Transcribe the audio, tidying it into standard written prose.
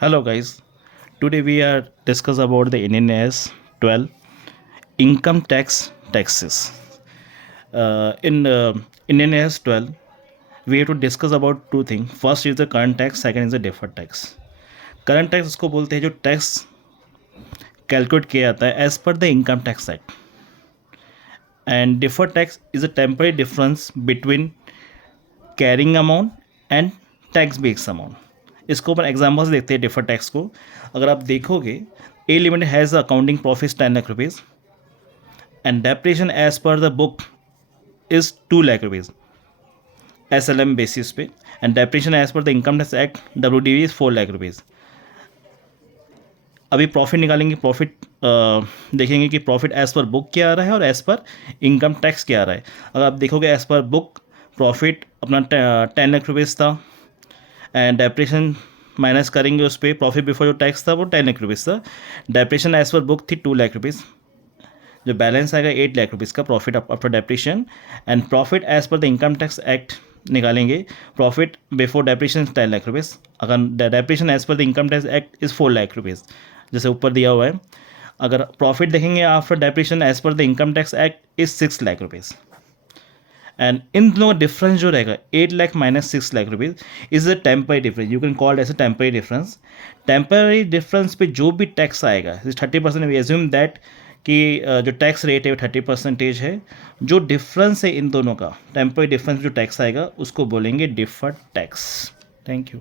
Hello guys, today we are discuss about the Indian AS 12 income taxes. In Indian AS 12, we have to discuss about two things. First is the current tax, second is the deferred tax. Current tax उसको बोलते हैं जो tax calculate किया जाता है as per the income tax act, and deferred tax is a temporary difference between carrying amount and tax based amount. इसको अपन example से देखते हैं डिफर टैक्स को. अगर आप देखोगे A limited has accounting profit 10 lakh rupees and depreciation as per the book is 2 lakh rupees SLM basis पे, and depreciation as per the income tax act WDV is 4 lakh rupees. अभी प्रॉफिट निकालेंगे, प्रॉफिट देखेंगे कि profit as per book क्या आ रहा है और as per income tax क्या आ रहा है. अगर आप देखोगे एज पर बुक प्रॉफिट अपना 10 लाख रुपीज़ था एंड डेप्रेशन माइनस करेंगे उस पर, प्रॉफिट बिफोर जो टैक्स था वो 10 लाख रुपीज़ था. डेप्रेशन एज पर बुक थी 2 लाख रुपीज़, जो बैलेंस आएगा 8 लाख रुपीज़ का profit after depreciation. And profit as per the income tax act निकालेंगे, profit before depreciation 10 lakh rupees. अगर depreciation as per the income tax act is 4 lakh rupees जैसे ऊपर दिया हुआ है. अगर प्रॉफिट देखेंगे after depreciation as per the income tax act is 6 lakh rupees. And इन दोनों का डिफरेंस जो रहेगा 8 lakh minus 6 lakh rupees is a temporary difference. You can called as a temporary difference. Temporary difference पे जो भी टैक्स आएगा 30%, वी एज्यूम दैट कि जो टैक्स रेट है वो 30% है. जो डिफरेंस है इन दोनों का, टेम्पररी डिफरेंस जो टैक्स आएगा उसको बोलेंगे डिफर्ड टैक्स. Thank you.